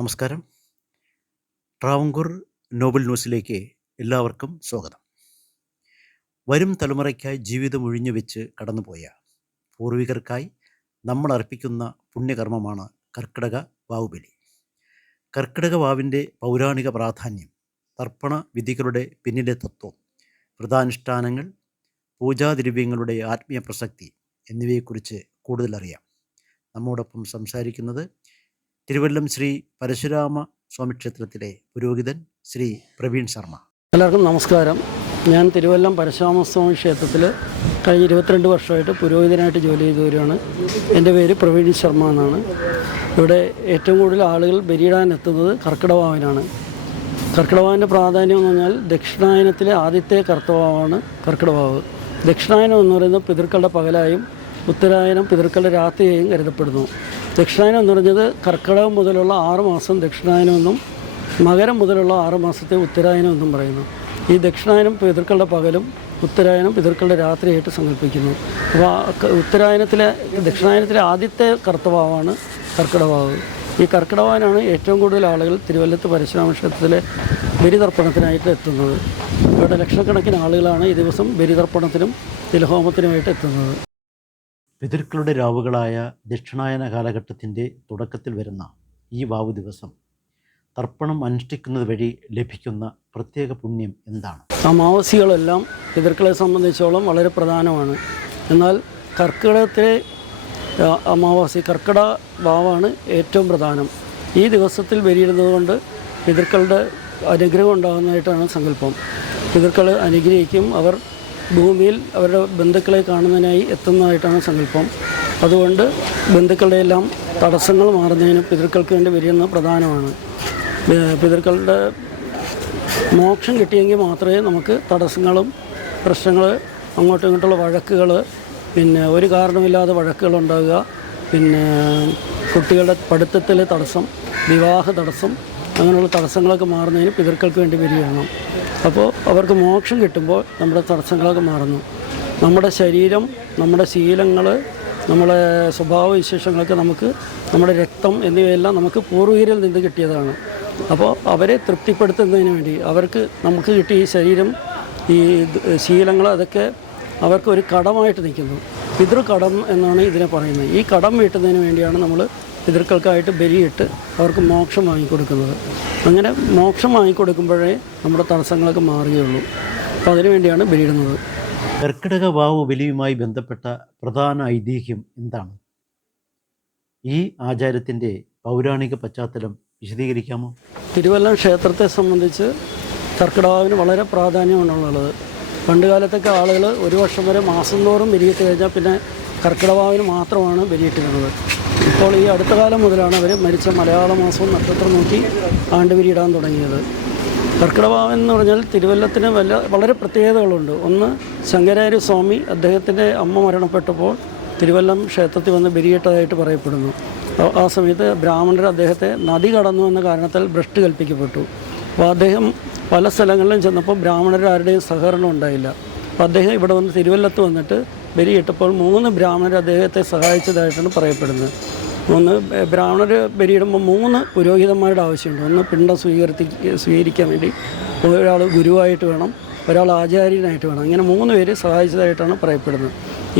നമസ്കാരം. ട്രാവൻകൂർ നോബൽ ന്യൂസിലേക്ക് എല്ലാവർക്കും സ്വാഗതം. വരും തലമുറയ്ക്കായി ജീവിതം ഒഴിഞ്ഞു വെച്ച് കടന്നുപോയ പൂർവികർക്കായി നമ്മൾ അർപ്പിക്കുന്ന പുണ്യകർമ്മമാണ് കർക്കിടക വാവുബലി. കർക്കിടക വാവിൻ്റെ പൗരാണിക പ്രാധാന്യം, തർപ്പണ വിധികളുടെ പിന്നിലെ തത്വം, വ്രതാനുഷ്ഠാനങ്ങൾ, പൂജാദ്രവ്യങ്ങളുടെ ആത്മീയ പ്രസക്തി എന്നിവയെക്കുറിച്ച് കൂടുതലറിയാം. നമ്മോടൊപ്പം സംസാരിക്കുന്നത് തിരുവല്ലം ശ്രീ പരശുരാമ സ്വാമി ക്ഷേത്രത്തിലെ പുരോഹിതൻ ശ്രീ പ്രവീൺ ശർമ്മ. എല്ലാവർക്കും നമസ്കാരം. ഞാൻ തിരുവല്ലം പരശുരാമ സ്വാമി ക്ഷേത്രത്തിൽ കഴിഞ്ഞ 22 വർഷമായിട്ട് പുരോഹിതനായിട്ട് ജോലി ചെയ്തു വരികയാണ്. എൻ്റെ പേര് പ്രവീൺ ശർമ്മ എന്നാണ്. ഇവിടെ ഏറ്റവും കൂടുതൽ ആളുകൾ ബലിയിടാൻ എത്തുന്നത് കർക്കിടവാവിനാണ്. കർക്കിടവാവിൻ്റെ പ്രാധാന്യം എന്ന് പറഞ്ഞാൽ ദക്ഷിണായനത്തിലെ ആദ്യത്തെ കർത്തവാവാണ് കർക്കിടവാവ്. ദക്ഷിണായനം എന്ന് പറയുന്നത് പിതൃക്കളുടെ പകലായും ഉത്തരായനം പിതൃക്കളുടെ രാത്രിയായും കരുതപ്പെടുന്നു. ദക്ഷിണായനം എന്ന് പറഞ്ഞത് കർക്കിടകം മുതലുള്ള 6 മാസം ദക്ഷിണായനമെന്നും മകരം മുതലുള്ള 6 മാസത്തെ ഉത്തരായനം എന്നും പറയുന്നു. ഈ ദക്ഷിണായനം പിതൃക്കളുടെ പകലും ഉത്തരായനം പിതൃക്കളുടെ രാത്രിയായിട്ട് സങ്കല്പിക്കുന്നു. അപ്പോൾ ദക്ഷിണായനത്തിലെ ആദ്യത്തെ കർത്തവാവാണ് കർക്കിടവാവ്. ഈ കർക്കിടവാവിനാണ് ഏറ്റവും കൂടുതൽ ആളുകൾ തിരുവല്ലത്ത് പരശുരാമ ക്ഷേത്രത്തിലെ ബലിതർപ്പണത്തിനായിട്ട് എത്തുന്നത്. ഇവിടെ ലക്ഷക്കണക്കിന് ആളുകളാണ് ഈ ദിവസം ബലിതർപ്പണത്തിനും തിലഹോമത്തിനുമായിട്ട് എത്തുന്നത്. പിതൃക്കളുടെ രാവുകളായ ദക്ഷിണായന കാലഘട്ടത്തിൻ്റെ തുടക്കത്തിൽ വരുന്ന ഈ വാവു ദിവസം തർപ്പണം അനുഷ്ഠിക്കുന്നത് വഴി ലഭിക്കുന്ന പ്രത്യേക പുണ്യം എന്താണ്? അമാവാസികളെല്ലാം പിതൃക്കളെ സംബന്ധിച്ചോളം വളരെ പ്രധാനമാണ്. എന്നാൽ കർക്കിടകത്തിലെ അമാവാസി കർക്കിടക വാവാണ് ഏറ്റവും പ്രധാനം. ഈ ദിവസത്തിൽ ബലിയിടുന്നത് കൊണ്ട് പിതൃക്കളുടെ അനുഗ്രഹം ഉണ്ടാകുന്നതായിട്ടാണ് സങ്കല്പം. പിതൃക്കൾ അനുഗ്രഹിക്കും. അവർ ഭൂമിയിൽ അവരുടെ ബന്ധുക്കളെ കാണുന്നതിനായി എത്തുന്നതായിട്ടാണ് സങ്കല്പം. അതുകൊണ്ട് ബന്ധുക്കളുടെ എല്ലാം തടസ്സങ്ങൾ മാറുന്നതിന് പിതൃക്കൾക്ക് വേണ്ടി വരുന്നത് പ്രധാനമാണ്. പിതൃക്കളുടെ മോക്ഷം കിട്ടിയെങ്കിൽ മാത്രമേ നമുക്ക് തടസ്സങ്ങളും പ്രശ്നങ്ങൾ, അങ്ങോട്ടും ഇങ്ങോട്ടുള്ള വഴക്കുകൾ, പിന്നെ ഒരു കാരണമില്ലാതെ വഴക്കുകൾ ഉണ്ടാകുക, പിന്നെ കുട്ടികളുടെ പഠിത്തത്തിൽ തടസ്സം, വിവാഹ തടസ്സം, അങ്ങനെയുള്ള തടസ്സങ്ങളൊക്കെ മാറുന്നതിന് പിതൃക്കൾക്ക് വേണ്ടി ബലിയിടണം. അപ്പോൾ അവർക്ക് മോക്ഷം കിട്ടുമ്പോൾ നമ്മുടെ തടസ്സങ്ങളൊക്കെ മാറുന്നു. നമ്മുടെ ശരീരം, നമ്മുടെ ശീലങ്ങൾ, നമ്മുടെ സ്വഭാവ വിശേഷങ്ങളൊക്കെ നമ്മുടെ രക്തം എന്നിവയെല്ലാം നമുക്ക് പൂർവികരിൽ നിന്ന് കിട്ടിയതാണ്. അപ്പോൾ അവരെ തൃപ്തിപ്പെടുത്തുന്നതിന് വേണ്ടി നമുക്ക് കിട്ടിയ ഈ ശരീരം, ഈ ശീലങ്ങൾ, അതൊക്കെ അവർക്കൊരു കടമായിട്ട് നിൽക്കുന്നു. പിതൃകടം എന്നാണ് ഇതിനെ പറയുന്നത്. ഈ കടം വീട്ടുന്നതിന് വേണ്ടിയാണ് നമ്മൾ പിതൃക്കൾക്കായിട്ട് ബലിയിട്ട് അവർക്ക് മോക്ഷം വാങ്ങിക്കൊടുക്കുന്നത്. അങ്ങനെ മോക്ഷം വാങ്ങിക്കൊടുക്കുമ്പോഴേ നമ്മുടെ തടസ്സങ്ങളൊക്കെ മാറുകയുള്ളൂ. അപ്പോൾ അതിനുവേണ്ടിയാണ് ബലിയിടുന്നത്. കർക്കിടക വാവു ബലിയുമായി ബന്ധപ്പെട്ട പ്രധാന ഐതിഹ്യം എന്താണ്? ഈ ആചാരത്തിൻ്റെ പൗരാണിക പശ്ചാത്തലം വിശദീകരിക്കാമോ? തിരുവല്ലം ക്ഷേത്രത്തെ സംബന്ധിച്ച് കർക്കിടവാവിന് വളരെ പ്രാധാന്യമാണുള്ളത്. പണ്ടുകാലത്തൊക്കെ ആളുകൾ ഒരു വർഷം വരെ മാസം തോറും ബലിയിട്ട് കഴിഞ്ഞാൽ പിന്നെ കർക്കിടവാവിന് മാത്രമാണ് ബലിയിട്ടിരുന്നത്. ഇപ്പോൾ ഈ അടുത്ത കാലം മുതലാണ് അവർ മരിച്ച മലയാള മാസവും നക്ഷത്രം നോക്കി ആണ്ടുബലിയിടാൻ തുടങ്ങിയത്. കർക്കിടവാവൻ എന്ന് പറഞ്ഞാൽ തിരുവല്ലത്തിന് വളരെ പ്രത്യേകതകളുണ്ട്. ഒന്ന്, ശങ്കരാചാര്യ സ്വാമി അദ്ദേഹത്തിൻ്റെ അമ്മ മരണപ്പെട്ടപ്പോൾ തിരുവല്ലം ക്ഷേത്രത്തിൽ വന്ന് ബലിയിട്ടതായിട്ട് പറയപ്പെടുന്നു. ആ സമയത്ത് ബ്രാഹ്മണർ അദ്ദേഹത്തെ നദി കടന്നു എന്ന കാരണത്താൽ ഭ്രഷ്ട് കൽപ്പിക്കപ്പെട്ടു. അപ്പോൾ അദ്ദേഹം പല സ്ഥലങ്ങളിലും ചെന്നപ്പോൾ ബ്രാഹ്മണർ ആരുടെയും സഹകരണം ഉണ്ടായില്ല. അപ്പോൾ അദ്ദേഹം ഇവിടെ വന്ന് തിരുവല്ലത്ത് വന്നിട്ട് ബലിയിട്ടപ്പോൾ 3 ബ്രാഹ്മണർ അദ്ദേഹത്തെ സഹായിച്ചതായിട്ടാണ് പറയപ്പെടുന്നത്. ഒന്ന്, ബ്രാഹ്മണർ ബലിയിടുമ്പോൾ 3 പുരോഹിതന്മാരുടെ ആവശ്യമുണ്ട്. ഒന്ന്, പിണ്ടം സ്വീകരിക്കാൻ വേണ്ടി ഒരാൾ ഗുരുവായിട്ട് വേണം, ഒരാൾ ആചാര്യനായിട്ട് വേണം. അങ്ങനെ 3 പേര് സഹായിച്ചതായിട്ടാണ് പറയപ്പെടുന്നത്.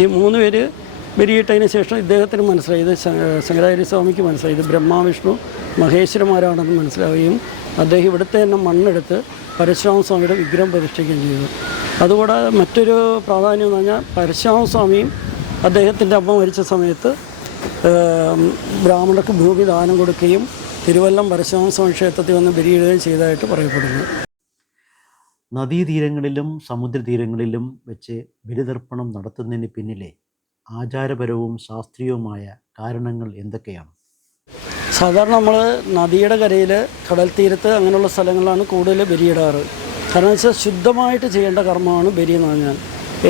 ഈ 3 പേര് ബലിയിട്ടതിന് ശേഷം ഇദ്ദേഹത്തിന് മനസ്സിലായി, ഇത് ശങ്കരാചാര്യ സ്വാമിക്ക് മനസ്സിലായി, ഇത് ബ്രഹ്മാവിഷ്ണു മഹേശ്വരന്മാരാണെന്ന് മനസ്സിലാവുകയും അദ്ദേഹം ഇവിടുത്തെ തന്നെ മണ്ണെടുത്ത് പരശുരാമ സ്വാമിയുടെ വിഗ്രഹം പ്രതിഷ്ഠിക്കുകയും ചെയ്തു. അതുകൂടാതെ മറ്റൊരു പ്രാധാന്യം എന്ന് പറഞ്ഞാൽ പരശുരാമ സ്വാമിയും അദ്ദേഹത്തിൻ്റെ അമ്മ മരിച്ച സമയത്ത് ബ്രാഹ്മണർക്ക് ഭൂമി ദാനം കൊടുക്കുകയും തിരുവല്ലം പരശുരാമ സ്വാമി ക്ഷേത്രത്തിൽ വന്ന് ബലിയിടുകയും ചെയ്തതായിട്ട് പറയപ്പെടുന്നു. നദീതീരങ്ങളിലും സമുദ്രതീരങ്ങളിലും വെച്ച് ബലിതർപ്പണം നടത്തുന്നതിന് പിന്നിലെ ആചാരപരവും ശാസ്ത്രീയവുമായ കാരണങ്ങൾ എന്തൊക്കെയാണ്? സാധാരണ നമ്മൾ നദിയുടെ കരയിൽ, കടൽ തീരത്ത്, അങ്ങനെയുള്ള സ്ഥലങ്ങളിലാണ് കൂടുതൽ ബലിയിടാറ്. കാരണം വെച്ചാൽ ശുദ്ധമായിട്ട് ചെയ്യേണ്ട കർമ്മമാണ് ബലി എന്ന് പറഞ്ഞാൽ.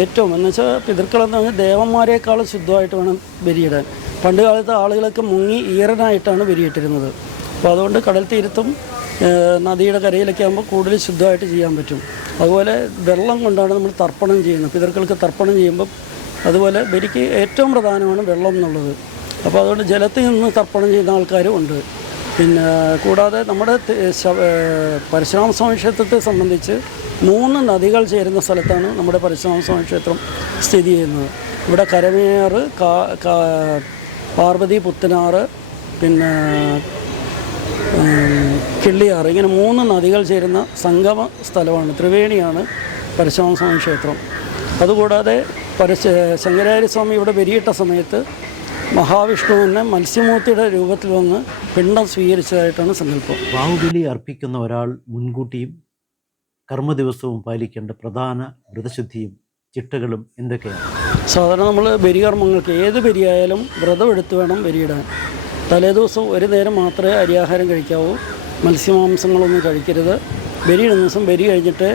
ഏറ്റവും എന്ന് വെച്ചാൽ പിതൃക്കളെന്ന് പറഞ്ഞാൽ ദേവന്മാരെക്കാളും ശുദ്ധമായിട്ട് വേണം ബലിയിടാൻ. പണ്ട് കാലത്ത് ആളുകളൊക്കെ മുങ്ങി ഈറനായിട്ടാണ് ബലിയിട്ടിരുന്നത്. അപ്പോൾ അതുകൊണ്ട് കടൽ തീരത്തും നദിയുടെ കരയിലൊക്കെ ആകുമ്പോൾ കൂടുതൽ ശുദ്ധമായിട്ട് ചെയ്യാൻ പറ്റും. അതുപോലെ വെള്ളം കൊണ്ടാണ് നമ്മൾ തർപ്പണം ചെയ്യുന്നത്. പിതൃക്കൾക്ക് തർപ്പണം ചെയ്യുമ്പോൾ അതുപോലെ ബലിക്ക് ഏറ്റവും പ്രധാനമാണ് വെള്ളം എന്നുള്ളത്. അപ്പോൾ അതുകൊണ്ട് ജലത്തിൽ നിന്ന് തർപ്പണം ചെയ്യുന്ന ആൾക്കാരും ഉണ്ട്. പിന്നെ കൂടാതെ നമ്മുടെ പരശുരാമസ്വാമി ക്ഷേത്രത്തെ സംബന്ധിച്ച് 3 നദികൾ ചേരുന്ന സ്ഥലത്താണ് നമ്മുടെ പരശുരാമസ്വാമി ക്ഷേത്രം സ്ഥിതി ചെയ്യുന്നത്. ഇവിടെ കരമേയാറ്, പാർവതി പുത്തനാറ്, പിന്നെ കിള്ളിയാറ്, ഇങ്ങനെ 3 നദികൾ ചേരുന്ന സംഗമ സ്ഥലമാണ്, ത്രിവേണിയാണ് പരശുരാമസ്വാമി ക്ഷേത്രം. അതുകൂടാതെ ശങ്കരാചാര്യസ്വാമി ഇവിടെ ബലിയിട്ട സമയത്ത് മഹാവിഷ്ണുവിനെ മത്സ്യമൂർത്തിയുടെ രൂപത്തിൽ വന്ന് പിണ്ഡം സ്വീകരിച്ചതായിട്ടാണ് സങ്കല്പം. വാവുബലി അർപ്പിക്കുന്ന ഒരാൾ മുൻകൂട്ടിയും കർമ്മദിവസവും പാലിക്കേണ്ട പ്രധാന വ്രതശുദ്ധിയും ചിട്ടകളും എന്തൊക്കെയാണ്? സാധാരണ നമ്മൾ ബലികർമ്മങ്ങൾക്ക് ഏത് ബലിയായാലും വ്രതമെടുത്ത് വേണം ബലിയിടാൻ. തലേദിവസം ഒരു നേരം മാത്രമേ അരിയാഹാരം കഴിക്കാവൂ, മത്സ്യമാംസങ്ങളൊന്നും കഴിക്കരുത്. ബലിയിടുന്ന ദിവസം ബലി കഴിഞ്ഞിട്ട്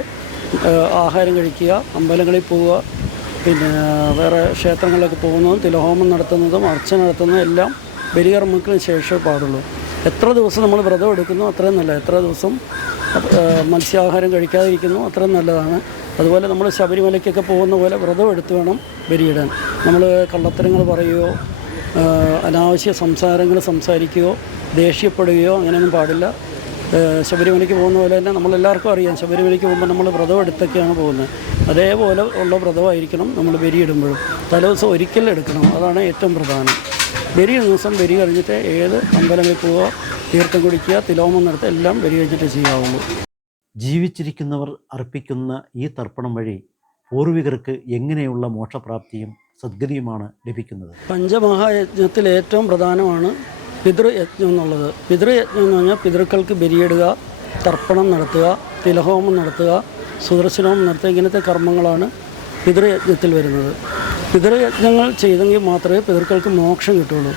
ആഹാരം കഴിക്കുക, അമ്പലങ്ങളിൽ പോവുക, പിന്നെ വേറെ ക്ഷേത്രങ്ങളിലൊക്കെ പോകുന്നതും തിലഹോമം നടത്തുന്നതും അർച്ചന നടത്തുന്നതും എല്ലാം ബലികർമ്മത്തിന് ശേഷമേ പാടുള്ളൂ. എത്ര ദിവസം നമ്മൾ വ്രതം എടുക്കുന്നു അത്രയും നല്ല, എത്ര ദിവസം മത്സ്യാഹാരം കഴിക്കാതിരിക്കുന്നു അത്രയും നല്ലതാണ്. അതുപോലെ നമ്മൾ ശബരിമലയ്ക്കൊക്കെ പോകുന്ന പോലെ വ്രതം എടുത്ത് വേണം ബലിയിടാൻ. നമ്മൾ കള്ളത്തരങ്ങൾ പറയുകയോ അനാവശ്യ സംസാരങ്ങൾ സംസാരിക്കുകയോ ദേഷ്യപ്പെടുകയോ അങ്ങനെയൊന്നും പാടില്ല. ശബരിമലയ്ക്ക് പോകുന്ന പോലെ തന്നെ നമ്മളെല്ലാവർക്കും അറിയാം, ശബരിമലയ്ക്ക് പോകുമ്പോൾ നമ്മൾ വ്രതം എടുത്തൊക്കെയാണ് പോകുന്നത്. അതേപോലെ ഉള്ള വ്രതമായിരിക്കണം നമ്മൾ ബലിയിടുമ്പോഴും. തലേദിവസം ഒരിക്കലും എടുക്കണം, അതാണ് ഏറ്റവും പ്രധാനം. ബലിയിടുന്ന ദിവസം ബലി കഴിഞ്ഞിട്ട് ഏത് അമ്പലങ്ങളിൽ പോവുക, തീർത്ഥം കുടിക്കുക, തിലോമം നടത്തുക, എല്ലാം ബലി കഴിഞ്ഞിട്ട് ചെയ്യാവുള്ളൂ. ജീവിച്ചിരിക്കുന്നവർ അർപ്പിക്കുന്ന ഈ തർപ്പണം വഴി പൂർവികർക്ക് എങ്ങനെയുള്ള മോക്ഷപ്രാപ്തിയും സദ്ഗതിയുമാണ് ലഭിക്കുന്നത്? പഞ്ചമഹായജ്ഞത്തിൽ ഏറ്റവും പ്രധാനമാണ് പിതൃയജ്ഞം എന്നുള്ളത്. പിതൃയജ്ഞം എന്ന് പറഞ്ഞാൽ പിതൃക്കൾക്ക് ബലിയിടുക, തർപ്പണം നടത്തുക, തിലഹോമം നടത്തുക, സുദർശനോമം നടത്തുക, ഇങ്ങനത്തെ കർമ്മങ്ങളാണ് പിതൃയജ്ഞത്തിൽ വരുന്നത്. പിതൃയജ്ഞങ്ങൾ ചെയ്തെങ്കിൽ മാത്രമേ പിതൃക്കൾക്ക് മോക്ഷം കിട്ടുള്ളൂ.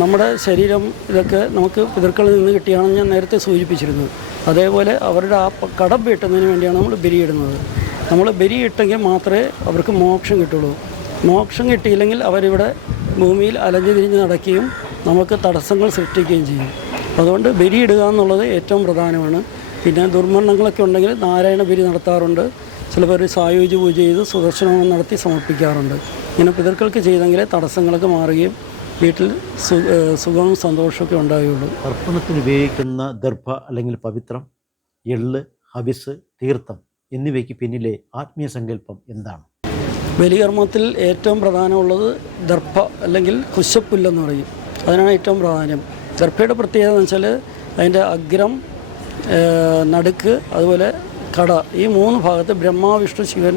നമ്മുടെ ശരീരം ഇതൊക്കെ നമുക്ക് പിതൃക്കളിൽ നിന്ന് കിട്ടിയാണെന്ന് ഞാൻ നേരത്തെ സൂചിപ്പിച്ചിരുന്നു. അതേപോലെ അവരുടെ ആ കടം വീട്ടുന്നതിന് വേണ്ടിയാണ് നമ്മൾ ബലിയിടുന്നത്. നമ്മൾ ബലിയിട്ടെങ്കിൽ മാത്രമേ അവർക്ക് മോക്ഷം കിട്ടുള്ളൂ. മോക്ഷം കിട്ടിയില്ലെങ്കിൽ അവരിവിടെ ഭൂമിയിൽ അലഞ്ഞു തിരിഞ്ഞ് നടക്കുകയും നമുക്ക് തടസ്സങ്ങൾ സൃഷ്ടിക്കുകയും ചെയ്യും. അതുകൊണ്ട് ബലിയിടുക എന്നുള്ളത് ഏറ്റവും പ്രധാനമാണ്. പിന്നെ ദുർമരണങ്ങളൊക്കെ ഉണ്ടെങ്കിൽ നാരായണ ബലി നടത്താറുണ്ട്. ചിലപ്പോൾ സായുജ്യ പൂജ ചെയ്ത് സുദർശനവും നടത്തി സമർപ്പിക്കാറുണ്ട്. ഇങ്ങനെ പിതൃക്കൾക്ക് ചെയ്തെങ്കിലേ തടസ്സങ്ങളൊക്കെ മാറുകയും വീട്ടിൽ സുഖവും സന്തോഷമൊക്കെ ഉണ്ടാവുകയുള്ളൂ. തർപ്പണത്തിന് ഉപയോഗിക്കുന്ന ദർഭ അല്ലെങ്കിൽ പവിത്രം, എള്ള്, ഹവിസ്, തീർത്ഥം എന്നിവയ്ക്ക് പിന്നിലെ ആത്മീയ സങ്കല്പം എന്താണ്? ബലികർമ്മത്തിൽ ഏറ്റവും പ്രധാനമുള്ളത് ദർഭ അല്ലെങ്കിൽ കുശപ്പുല്ലെന്ന് പറയും. അതിനാണ് ഏറ്റവും പ്രാധാന്യം. ദർഭയുടെ പ്രത്യേകത എന്ന് വെച്ചാൽ അതിൻ്റെ അഗ്രം, നടുക്ക്, അതുപോലെ കട, ഈ 3 ഭാഗത്ത് ബ്രഹ്മാവിഷ്ണു ശിവൻ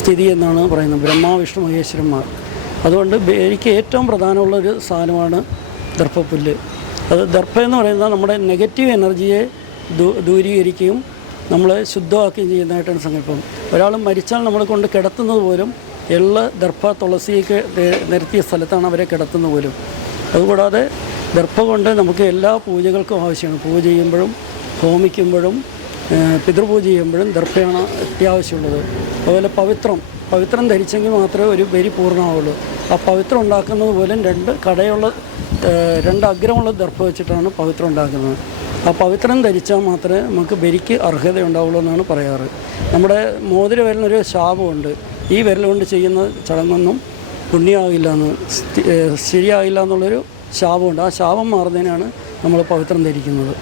സ്ഥിതി എന്നാണ് പറയുന്നത്, ബ്രഹ്മാവിഷ്ണു മഹേശ്വരന്മാർ. അതുകൊണ്ട് എനിക്ക് ഏറ്റവും പ്രധാനമുള്ളൊരു സാധനമാണ് ദർഭപ്പുല്ല്. അത് ദർഭ എന്ന് പറയുന്നത് നമ്മുടെ നെഗറ്റീവ് എനർജിയെ ദൂരീകരിക്കുകയും നമ്മളെ ശുദ്ധമാക്കുകയും ചെയ്യുന്നതായിട്ടാണ് സങ്കല്പം. ഒരാൾ മരിച്ചാൽ നമ്മളെ കൊണ്ട് കിടത്തുന്നത് പോലും എള്ള്, ദർഭ, തുളസിയൊക്കെ നിരത്തിയ സ്ഥലത്താണ് അവരെ കിടത്തുന്നത് പോലും. അതുകൂടാതെ ദർഭ കൊണ്ട് നമുക്ക് എല്ലാ പൂജകൾക്കും ആവശ്യമാണ്. പൂജ ചെയ്യുമ്പോഴും ഹോമിക്കുമ്പോഴും പിതൃപൂജ ചെയ്യുമ്പോഴും ദർഭയാണ് അത്യാവശ്യമുള്ളത്. അതുപോലെ പവിത്രം ധരിച്ചെങ്കിൽ മാത്രമേ ഒരു ബലി പൂർണ്ണമാവുള്ളൂ. ആ പവിത്രം ഉണ്ടാക്കുന്നത് പോലും 2 അഗ്രമുള്ള ദർഭ വെച്ചിട്ടാണ് പവിത്രം ഉണ്ടാക്കുന്നത്. ആ പവിത്രം ധരിച്ചാൽ മാത്രമേ നമുക്ക് ബലിക്ക് അർഹതയുണ്ടാവുള്ളൂ എന്നാണ് പറയാറ്. നമ്മുടെ മോതിര വിരലിനൊരു ശാപമുണ്ട്, ഈ വിരൽ കൊണ്ട് ചെയ്യുന്ന ചടങ്ങൊന്നും പുണ്യമാകില്ല എന്ന്, ശരിയാകില്ല എന്നുള്ളൊരു ശാപമുണ്ട്. ആ ശാപം മാറുന്നതിനാണ് നമ്മൾ പവിത്രം ധരിക്കുന്നത്.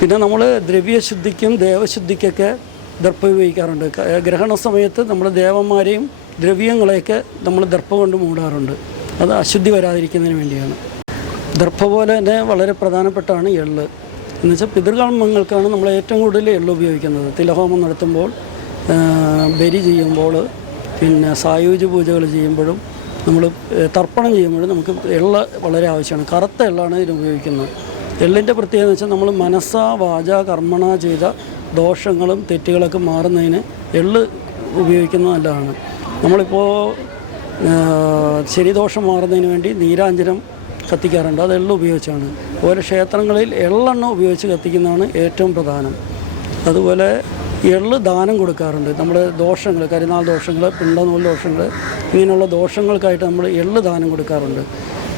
പിന്നെ നമ്മൾ ദ്രവ്യശുദ്ധിക്കും ദേവശുദ്ധിക്കൊക്കെ ദർഭ ഉപയോഗിക്കാറുണ്ട്. ഗ്രഹണ സമയത്ത് നമ്മൾ ദേവന്മാരെയും ദ്രവ്യങ്ങളെയൊക്കെ നമ്മൾ ദർഭ കൊണ്ട് മൂടാറുണ്ട്. അത് അശുദ്ധി വരാതിരിക്കുന്നതിന് വേണ്ടിയാണ്. ദർഭ പോലെ തന്നെ വളരെ പ്രധാനപ്പെട്ടാണ് എള്ള്. എന്നുവെച്ചാൽ പിതൃകർമ്മങ്ങൾക്കാണ് നമ്മൾ ഏറ്റവും കൂടുതൽ എള്ള് ഉപയോഗിക്കുന്നത്. തിലഹോമം നടത്തുമ്പോൾ, ബലി ചെയ്യുമ്പോൾ, പിന്നെ സായുജ്യ പൂജകൾ ചെയ്യുമ്പോഴും, നമ്മൾ തർപ്പണം ചെയ്യുമ്പോഴും നമുക്ക് എള്ള് വളരെ ആവശ്യമാണ്. കറുത്ത എള്ളാണ് ഇതിന് ഉപയോഗിക്കുന്നത്. എള്ളിൻ്റെ പ്രത്യേകത എന്ന് വെച്ചാൽ നമ്മൾ മനസ്സാ വാച കർമ്മണ ചെയ്ത ദോഷങ്ങളും തെറ്റുകളൊക്കെ മാറുന്നതിന് എള്ള് ഉപയോഗിക്കുന്നത് നല്ലതാണ്. നമ്മളിപ്പോൾ ശരിദോഷം മാറുന്നതിന് വേണ്ടി നീരാഞ്ജനം കത്തിക്കാറുണ്ട്, അത് എള്ള് ഉപയോഗിച്ചാണ്. അതുപോലെ ക്ഷേത്രങ്ങളിൽ എള്ളെണ്ണ ഉപയോഗിച്ച് കത്തിക്കുന്നതാണ് ഏറ്റവും പ്രധാനം. അതുപോലെ എള്ള് ദാനം കൊടുക്കാറുണ്ട്. നമ്മുടെ ദോഷങ്ങൾ, കരിനാൾ ദോഷങ്ങൾ, പിണ്ടനൂൽ ദോഷങ്ങൾ, ഇങ്ങനെയുള്ള ദോഷങ്ങൾക്കായിട്ട് നമ്മൾ എള്ള് ദാനം കൊടുക്കാറുണ്ട്.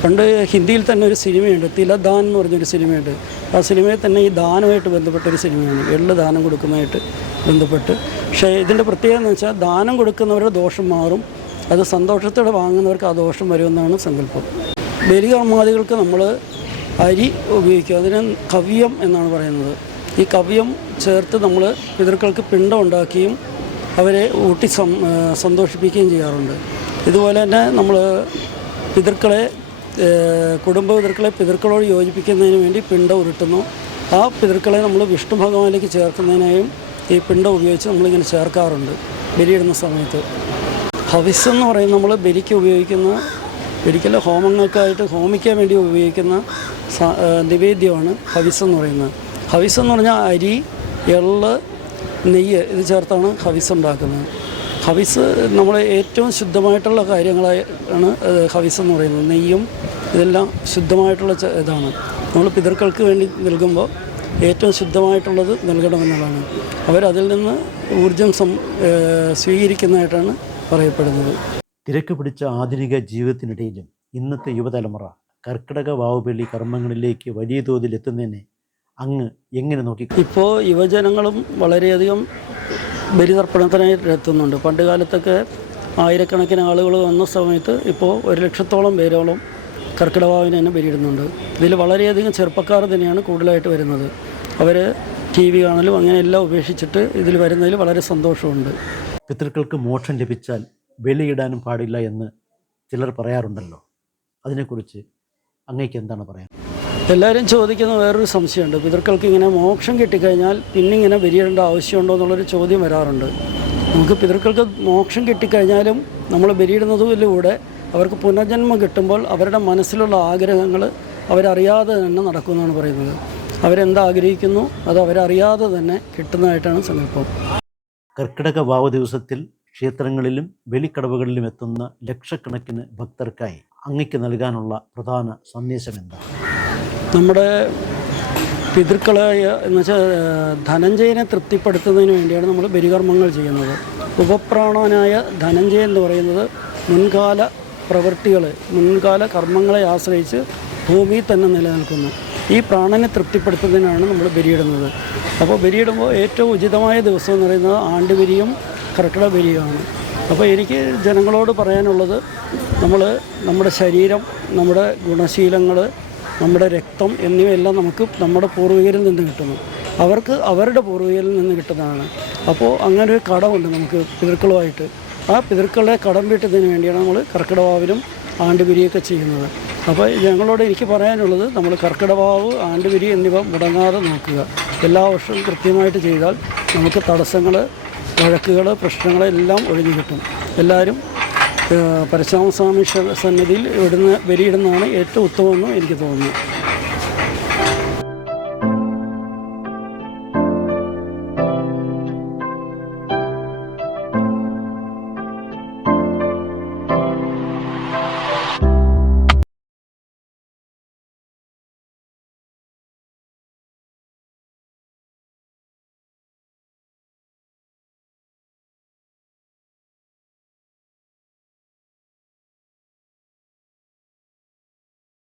പണ്ട് ഹിന്ദിയിൽ തന്നെ ഒരു സിനിമയുണ്ട്, തിലദാൻ എന്ന് പറഞ്ഞൊരു സിനിമയുണ്ട്. ആ സിനിമയിൽ തന്നെ ഈ ദാനമായിട്ട് ബന്ധപ്പെട്ടൊരു സിനിമയാണ്, എള്ള് ദാനം കൊടുക്കുന്നതായിട്ട് ബന്ധപ്പെട്ട്. പക്ഷേ ഇതിൻ്റെ പ്രത്യേകത എന്ന് വെച്ചാൽ ദാനം കൊടുക്കുന്നവരുടെ ദോഷം മാറും, അത് സന്തോഷത്തോടെ വാങ്ങുന്നവർക്ക് ആ ദോഷം വരുമെന്നാണ് സങ്കല്പം. ബലികർമാദികൾക്ക് നമ്മൾ അരി ഉപയോഗിക്കുക. അതിന് കവ്യം എന്നാണ് പറയുന്നത്. ഈ കവ്യം ചേർത്ത് നമ്മൾ പിതൃക്കൾക്ക് പിണ്ടം ഉണ്ടാക്കുകയും അവരെ ഊട്ടി സന്തോഷിപ്പിക്കുകയും ചെയ്യാറുണ്ട്. ഇതുപോലെ തന്നെ നമ്മൾ പിതൃക്കളെ കുടുംബ പിതൃക്കളെ പിതൃക്കളോട് യോജിപ്പിക്കുന്നതിന് വേണ്ടി പിണ്ടം ഉരുട്ടുന്നു. ആ പിതൃക്കളെ നമ്മൾ വിഷ്ണു ഭഗവാനിലേക്ക് ചേർക്കുന്നതിനായും ഈ പിണ്ടം ഉപയോഗിച്ച് നമ്മളിങ്ങനെ ചേർക്കാറുണ്ട് ബലിയിടുന്ന സമയത്ത്. ഹവിസ് എന്ന് പറയുന്നത് നമ്മൾ ബലിക്ക് ഉപയോഗിക്കുന്ന, ബലിക്കല്ല ഹോമങ്ങൾക്കായിട്ട് ഹോമിക്കാൻ വേണ്ടി ഉപയോഗിക്കുന്ന നിവേദ്യമാണ് ഹവിസ് എന്ന് പറയുന്നത്. ഹവിസ് എന്ന് പറഞ്ഞാൽ അരി, എള്ള്, നെയ്യ് ഇത് ചേർത്താണ് ഹവിസ് ഉണ്ടാക്കുന്നത്. ഹവിസ് നമ്മൾ ഏറ്റവും ശുദ്ധമായിട്ടുള്ള കാര്യങ്ങളാണ് ഹവിസ് എന്ന് പറയുന്നത്. നെയ്യും ഇതെല്ലാം ശുദ്ധമായിട്ടുള്ള ഇതാണ്. നമ്മൾ പിതൃക്കൾക്ക് വേണ്ടി നൽകുമ്പോൾ ഏറ്റവും ശുദ്ധമായിട്ടുള്ളത് നൽകണമെന്നുള്ളതാണ്. അവരതിൽ നിന്ന് ഊർജം സ്വീകരിക്കുന്നതായിട്ടാണ് പറയപ്പെടുന്നത്. തിരക്ക് പിടിച്ച ആധുനിക ജീവിതത്തിനിടയിലും ഇന്നത്തെ യുവതലമുറ കർക്കിടക വാവുബലി കർമ്മങ്ങളിലേക്ക് വലിയ തോതിൽ എത്തുന്നതിനെ അങ്ങ് എങ്ങനെ നോക്കി? ഇപ്പോൾ യുവജനങ്ങളും വളരെയധികം ബലിതർപ്പണത്തിനായി എത്തുന്നുണ്ട്. പണ്ട് കാലത്തൊക്കെ ആയിരക്കണക്കിന് ആളുകൾ വന്ന സമയത്ത് ഇപ്പോൾ 1,00,000-ഓളം പേരോളം കർക്കിടവാവിനെ തന്നെ ബലിയിടുന്നുണ്ട്. ഇതിൽ വളരെയധികം ചെറുപ്പക്കാർ തന്നെയാണ് കൂടുതലായിട്ട് വരുന്നത്. അവർ TV കാണലും അങ്ങനെയെല്ലാം ഉപേക്ഷിച്ചിട്ട് ഇതിൽ വരുന്നതിൽ വളരെ സന്തോഷമുണ്ട്. പിതൃക്കൾക്ക് മോക്ഷം ലഭിച്ചാൽ ബലിയിടാനും പാടില്ല എന്ന് ചിലർ പറയാറുണ്ടല്ലോ. അതിനെക്കുറിച്ച് അങ്ങേക്ക് എന്താണ് പറയാൻ? എല്ലാവരും ചോദിക്കുന്ന വേറൊരു സംശയമുണ്ട്. പിതൃക്കൾക്ക് ഇങ്ങനെ മോക്ഷം കിട്ടിക്കഴിഞ്ഞാൽ പിന്നെ ഇങ്ങനെ ബലിയിടേണ്ട ആവശ്യമുണ്ടോ എന്നുള്ളൊരു ചോദ്യം വരാറുണ്ട്. നമുക്ക് പിതൃക്കൾക്ക് മോക്ഷം കിട്ടിക്കഴിഞ്ഞാലും നമ്മൾ ബലിയിടുന്നതിലൂടെ അവർക്ക് പുനർജന്മം കിട്ടുമ്പോൾ അവരുടെ മനസ്സിലുള്ള ആഗ്രഹങ്ങൾ അവരറിയാതെ തന്നെ നടക്കുമെന്നാണ് പറയുന്നത്. അവരെന്താ ആഗ്രഹിക്കുന്നു അത് അവരറിയാതെ തന്നെ കിട്ടുന്നതായിട്ടാണ് സങ്കല്പം. കർക്കിടക വാവ് ദിവസത്തിൽ ക്ഷേത്രങ്ങളിലും ബലിക്കടവുകളിലും എത്തുന്ന ലക്ഷക്കണക്കിന് ഭക്തർക്കായി അങ്ങയ്ക്ക് നൽകാനുള്ള പ്രധാന സന്ദേശം എന്താണ്? നമ്മുടെ പിതൃക്കളെ എന്ന് വെച്ചാൽ ധനഞ്ജയനെ തൃപ്തിപ്പെടുത്തുന്നതിന് വേണ്ടിയാണ് നമ്മൾ ബലികർമ്മങ്ങൾ ചെയ്യുന്നത്. ഉപപ്രാണനായ ധനഞ്ജയൻ എന്ന് പറയുന്നത് മുൻകാല പ്രവൃത്തികൾ, മുൻകാല കർമ്മങ്ങളെ ആശ്രയിച്ച് ഭൂമിയിൽ തന്നെ നിലനിൽക്കുന്നു. ഈ പ്രാണനെ തൃപ്തിപ്പെടുത്തുന്നതിനാണ് നമ്മൾ ബലിയിടുന്നത്. അപ്പോൾ ബലിയിടുമ്പോൾ ഏറ്റവും ഉചിതമായ ദിവസം എന്ന് പറയുന്നത് ആണ്ടുബലിയും കർക്കിടക ബലിയുമാണ്. അപ്പോൾ എനിക്ക് ജനങ്ങളോട് പറയാനുള്ളത്, നമ്മുടെ ശരീരം, നമ്മുടെ ഗുണശീലങ്ങൾ, നമ്മുടെ രക്തം എന്നിവയെല്ലാം നമുക്ക് നമ്മുടെ പൂർവികരിൽ നിന്ന് കിട്ടുന്നു. അവർക്ക് അവരുടെ പൂർവികരിൽ നിന്ന് കിട്ടുന്നതാണ്. അപ്പോൾ അങ്ങനെ ഒരു കടമുണ്ട് നമുക്ക് പിതൃക്കളുമായിട്ട്. ആ പിതൃക്കളെ കടം വീട്ടുന്നതിന് വേണ്ടിയാണ് നമ്മൾ കർക്കിടവാവിലും ആണ്ടുബലിയൊക്കെ ചെയ്യുന്നത്. അപ്പോൾ ഞങ്ങളോട് എനിക്ക് പറയാനുള്ളത്, നമ്മൾ കർക്കിടവാവ്, ആണ്ടുബലി എന്നിവ മുടങ്ങാതെ നോക്കുക. എല്ലാ വർഷവും കൃത്യമായിട്ട് ചെയ്താൽ നമുക്ക് തടസ്സങ്ങൾ, വഴക്കുകൾ, പ്രശ്നങ്ങളെല്ലാം ഒഴിഞ്ഞു കിട്ടും. എല്ലാവരും പരശുരാമസ്വാമി സന്നിധിയിൽ ബലിയിടുന്നതാണ് ഏറ്റവും ഉത്തമമെന്ന് എനിക്ക് തോന്നുന്നു.